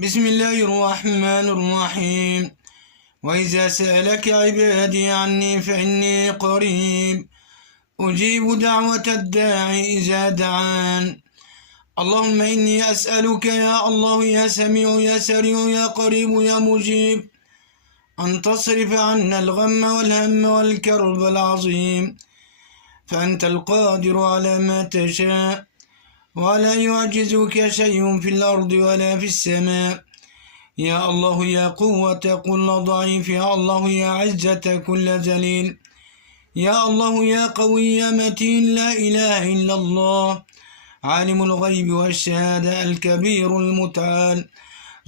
بسم الله الرحمن الرحيم. وإذا سألك عبادي عني فإني قريب أجيب دعوة الداعي إذا دعان. اللهم إني أسألك يا الله يا سميع يا سريع يا قريب يا مجيب أن تصرف عنا الغم والهم والكرب العظيم، فأنت القادر على ما تشاء، ولا يعجزك شيء في الأرض ولا في السماء. يا الله يا قوة كل ضعيف، يا الله يا عزة كل ذليل، يا الله يا قوي يا متين، لا إله إلا الله، عالم الغيب والشهادة الكبير المتعال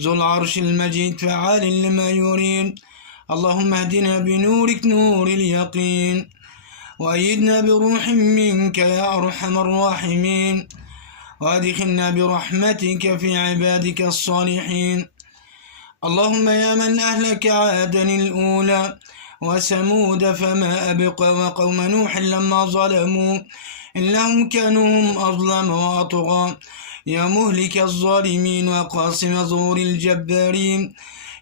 ذو العرش المجيد فعال لما يريد. اللهم اهدنا بنورك نور اليقين، وأيدنا بروح منك يا أرحم الراحمين، وأدخلنا برحمتك في عبادك الصالحين. اللهم يا من أهلك عادا الأولى وثمود فما أبقى، وقوم نوح لما ظلموا إنهم كانوا هم أظلم وأطغى، يا مهلك الظالمين وقاسم ظهور الجبارين،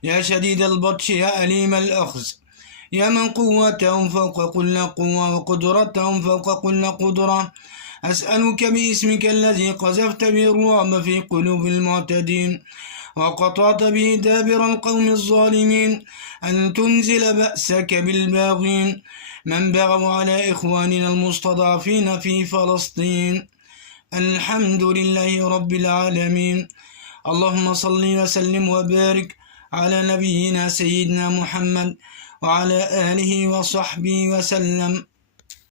يا شديد البطش يا أليم الأخذ، يا من قوتهم فوق كل قوة وقدرتهم فوق كل قدرة، أسألك باسمك الذي قذفت به الرعب في قلوب المعتدين وقطعت به دابر القوم الظالمين، أن تنزل بأسك بالباغين من بغوا على إخواننا المستضعفين في فلسطين. الحمد لله رب العالمين. اللهم صل وسلم وبارك على نبينا سيدنا محمد وعلى آله وصحبه وسلم.